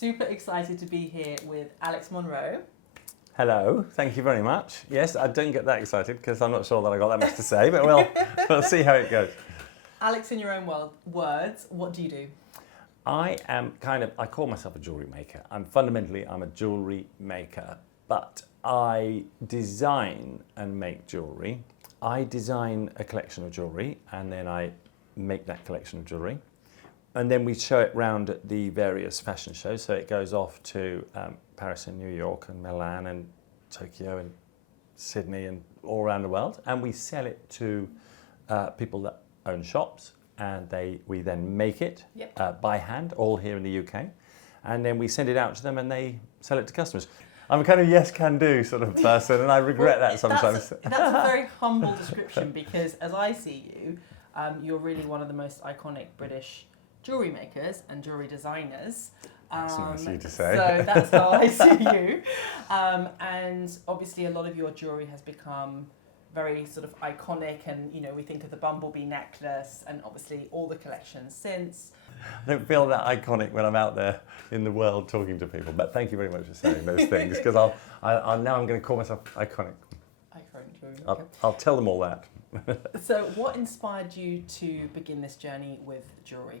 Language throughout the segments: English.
super excited to be here with Alex Monroe. Hello, thank you very much. Yes, I don't get that excited because I'm not sure that I got that much to say, but we'll see how it goes. Alex, in your own words, what do you do? I call myself a jewellery maker. I'm a jewellery maker, but I design and make jewellery. I design a collection of jewellery and then I make that collection of jewellery. And then we show it round at the various fashion shows. So it goes off to Paris and New York and Milan and Tokyo and Sydney and all around the world. And we sell it to people that own shops, and we then make it by hand, all here in the UK. And then we send it out to them and they sell it to customers. I'm a kind of yes can do sort of person, and I regret that sometimes. That's a very humble description, because as I see you, you're really one of the most iconic British jewellery makers and jewellery designers. That's nice of you to say. So that's how I see you. And obviously a lot of your jewellery has become very sort of iconic, and we think of the bumblebee necklace and obviously all the collections since. I don't feel that iconic when I'm out there in the world talking to people, but thank you very much for saying those things, because now I'm going to call myself iconic. Iconic jewellery maker. I'll tell them all that. So what inspired you to begin this journey with jewellery?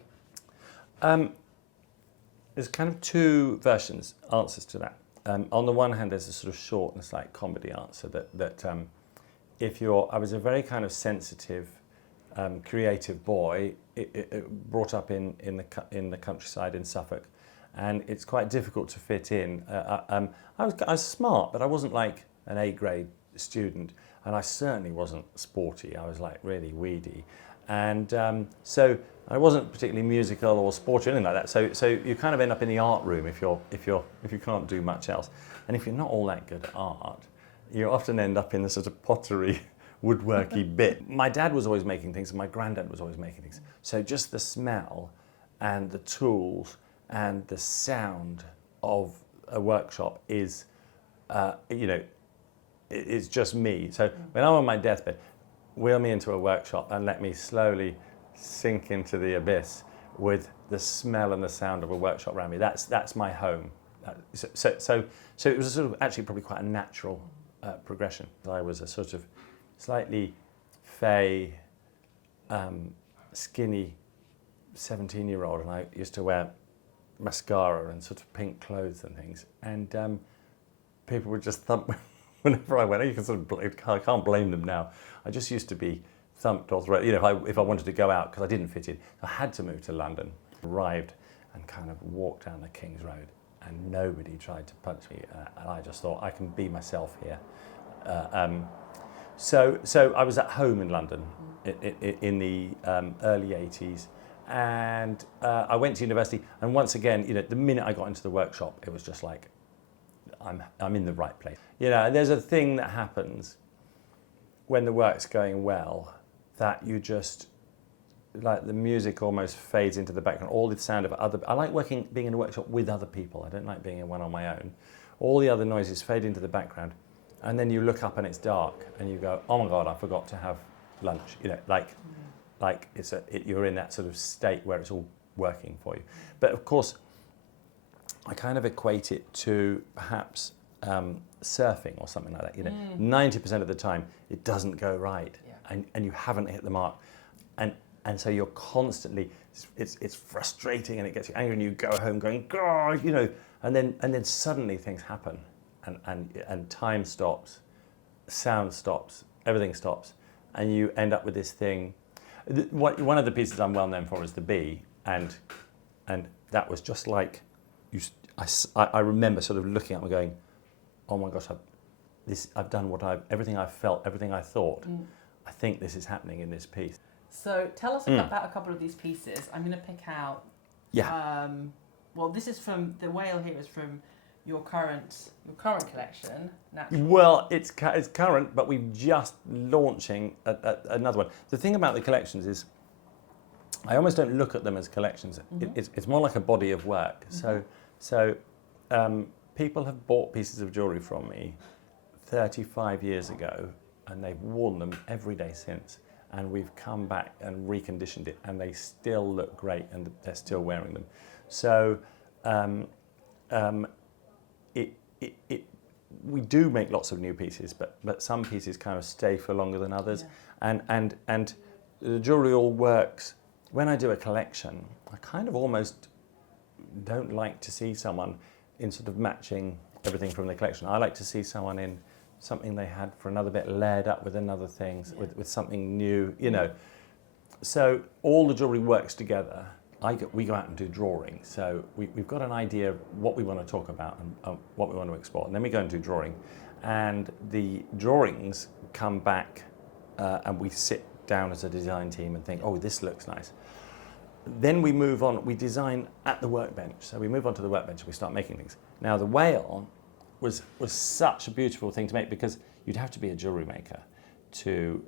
There's kind of two answers to that. On the one hand, there's a sort of short and slight comedy answer that I was a very kind of sensitive, creative boy, brought up in the countryside in Suffolk, and it's quite difficult to fit in. I was smart, but I wasn't like an A-grade student, and I certainly wasn't sporty. I was like really weedy, and so I wasn't particularly musical or sporty or anything like that. So you kind of end up in the art room if you can't do much else, and if you're not all that good at art, you often end up in the sort of pottery, woodworky bit. My dad was always making things and my granddad was always making things. So just the smell and the tools and the sound of a workshop is, it's just me. So when I'm on my deathbed, wheel me into a workshop and let me slowly sink into the abyss with the smell and the sound of a workshop around me. That's my home. So it was a sort of actually probably quite a natural progression. I was a sort of slightly fey, skinny 17-year-old, and I used to wear mascara and sort of pink clothes and things. And people would just thump whenever I went. You can sort of I can't blame them now. I just used to be thumped or threatened. If I wanted to go out because I didn't fit in, I had to move to London. Arrived and kind of walked down the King's Road, and nobody tried to punch me, and I just thought I can be myself here. So I was at home in London in the early 80s, and I went to university, and once again, the minute I got into the workshop, it was just like, I'm in the right place. And there's a thing that happens when the work's going well, that you just, like the music almost fades into the background, all the sound of I like being in a workshop with other people. I don't like being in one on my own. All the other noises fade into the background, and then you look up and it's dark, and you go, oh my God, I forgot to have lunch. Like you're in that sort of state where it's all working for you. But of course, I kind of equate it to perhaps surfing or something like that. 90% of the time, it doesn't go right, and you haven't hit the mark, and so you're constantly, it's frustrating, and it gets you angry, and you go home going, God, and then suddenly things happen, and time stops, sound stops, everything stops, and you end up with this thing. One of the pieces I'm well known for is the bee, and that was just like, I remember sort of looking up and going, oh my gosh, I've done everything I felt, everything I thought. I think this is happening in this piece. So tell us about a couple of these pieces. I'm going to pick out. Yeah. This is from the whale here is from your current collection. Naturally. Well, it's current, but we're just launching another one. The thing about the collections is, I almost don't look at them as collections. It's more like a body of work. So people have bought pieces of jewellery from me 35 years ago, and they've worn them every day since. And we've come back and reconditioned it, and they still look great, and they're still wearing them. So we do make lots of new pieces, but some pieces kind of stay for longer than others, and the jewellery all works. When I do a collection, I kind of almost don't like to see someone in sort of matching everything from the collection. I like to see someone in something they had for another bit layered up with another things, with something new, you know. So all the jewellery works together. We go out and do drawing. So we've got an idea of what we want to talk about and what we want to explore. And then we go and do drawing. And the drawings come back and we sit down as a design team and think, oh, this looks nice. Then we move on, we design at the workbench. So we move on to the workbench and we start making things. Now the whale was such a beautiful thing to make, because you'd have to be a jewellery maker to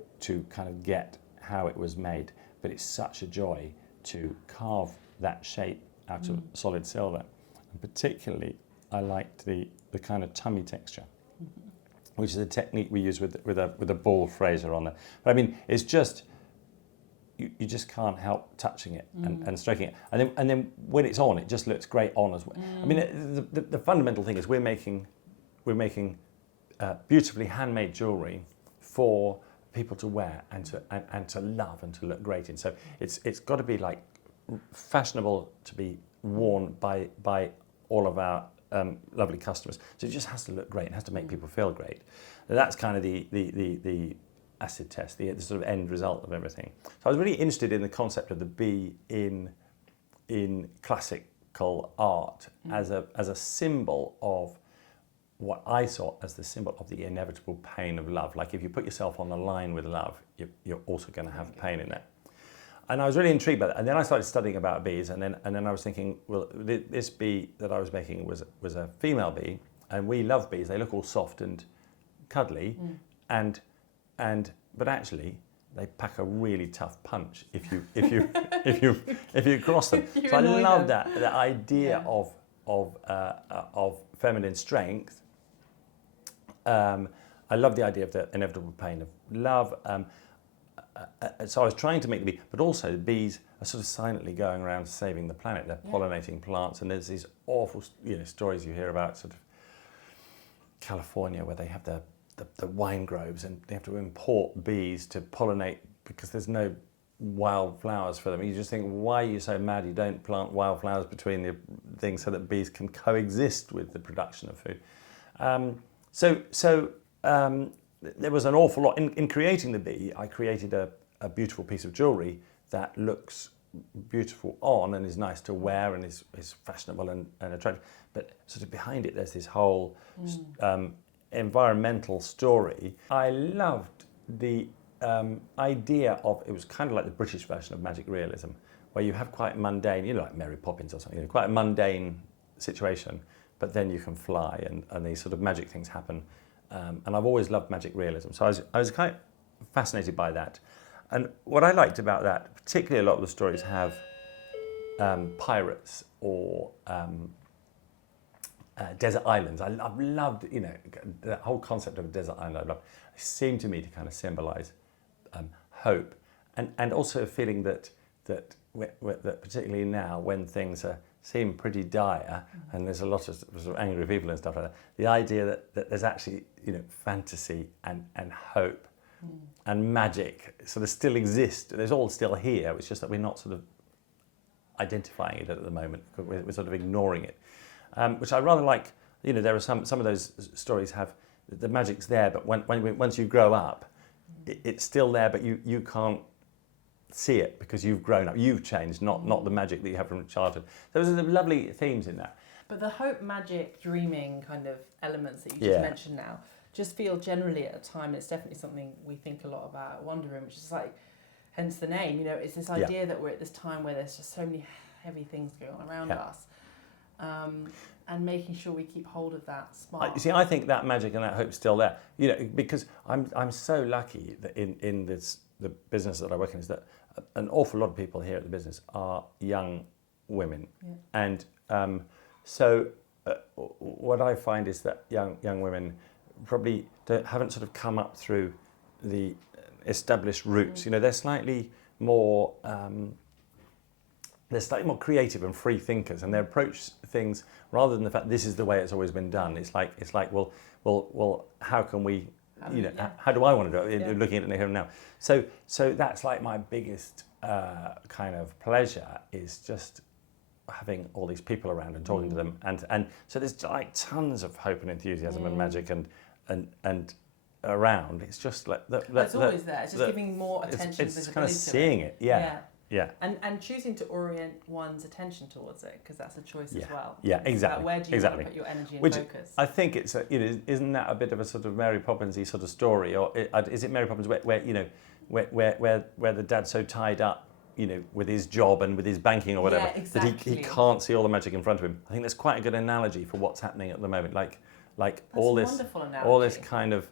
kind of get how it was made. But it's such a joy to carve that shape out of solid silver. And particularly, I liked the kind of tummy texture, which is a technique we use with a ball fraser on there. But I mean, it's just, you just can't help touching it and stroking it. And then when it's on, it just looks great on as well. I mean, the fundamental thing is we're making beautifully handmade jewellery for people to wear and to love and to look great in. So it's got to be like fashionable to be worn by all of our lovely customers. So it just has to look great. It has to make people feel great. That's kind of the acid test, the sort of end result of everything. So I was really interested in the concept of the bee in classical art as a symbol of what I saw as the symbol of the inevitable pain of love. Like if you put yourself on the line with love, you're also going to have pain in that. And I was really intrigued by that. And then I started studying about bees, and then I was thinking, well, this bee that I was making was a female bee, and we love bees. They look all soft and cuddly, but actually they pack a really tough punch if you cross them. So I love that idea of feminine strength. I love the idea of the inevitable pain of love. So I was trying to make the bee, but also the bees are sort of silently going around saving the planet. They're pollinating plants, and there's these awful, stories you hear about sort of California where they have the wine groves and they have to import bees to pollinate because there's no wildflowers for them. You just think, why are you so mad you don't plant wildflowers between the things so that bees can coexist with the production of food? There was an awful lot. In creating the bee, I created a beautiful piece of jewellery that looks beautiful on and is nice to wear and is fashionable and attractive. But sort of behind it, there's this whole environmental story. I loved the idea of, it was kind of like the British version of magic realism, where you have quite mundane, like Mary Poppins or something, quite a mundane situation, but then you can fly and these sort of magic things happen. And I've always loved magic realism. So I was kind of fascinated by that. And what I liked about that, particularly a lot of the stories have pirates or desert islands. I've loved, the whole concept of a desert island. I love. It seemed to me to kind of symbolise hope, and also a feeling that particularly now when things seem pretty dire and there's a lot of sort of angry people and stuff like that, the idea that there's actually fantasy and hope and magic sort of still exist. There's all still here. It's just that we're not sort of identifying it at the moment. We're sort of ignoring it. Which I rather like. There are some of those stories have the magic's there, but once you grow up, it's still there, but you can't see it because you've grown up, you've changed, not the magic that you have from childhood. Those are the lovely themes in that. But the hope, magic, dreaming kind of elements that you just mentioned now just feel generally at a time, and it's definitely something we think a lot about at Wonder Room, which is like, hence the name. It's this idea that we're at this time where there's just so many heavy things going on around us. And making sure we keep hold of that spark. I think that magic and that hope's still there. Because I'm so lucky that in the business that I work in is that an awful lot of people here at the business are young women, and so what I find is that young women probably haven't sort of come up through the established routes. They're slightly more. they're slightly more creative and free thinkers, and they approach things rather than the fact this is the way it's always been done. It's like well, how can we, how do I want to do it? Yeah. Looking at it here and now. So that's like my biggest kind of pleasure, is just having all these people around and talking to them, and so there's like tons of hope and enthusiasm and magic and around. It's just like it's always there. It's just giving more attention. It's kind of seeing it. Yeah. And choosing to orient one's attention towards it, because that's a choice as well. Yeah, It's exactly. about where do you want to put your energy and Which focus? I think it's isn't that a bit of a sort of Mary Poppins-y sort of story, or is it Mary Poppins where the dad's so tied up, with his job and with his banking or whatever, exactly. that he can't see all the magic in front of him. I think that's quite a good analogy for what's happening at the moment. Like all this, kind of,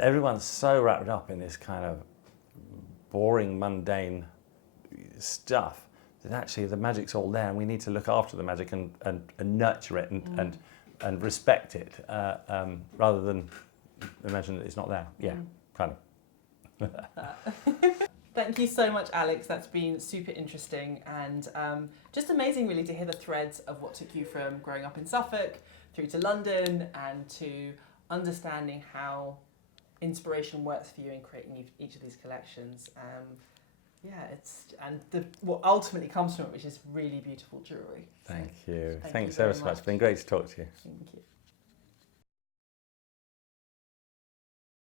everyone's so wrapped up in this kind of boring, mundane stuff that actually the magic's all there, and we need to look after the magic and nurture it and respect it, rather than imagine that it's not there. Yeah, kind of. Thank you so much, Alex. That's been super interesting and just amazing, really, to hear the threads of what took you from growing up in Suffolk through to London and to understanding how inspiration works for you in creating each of these collections. What ultimately comes from it, which is really beautiful jewellery. Thank you. Thank Thanks you ever very so much. much. It's been great to talk to you. Thank you.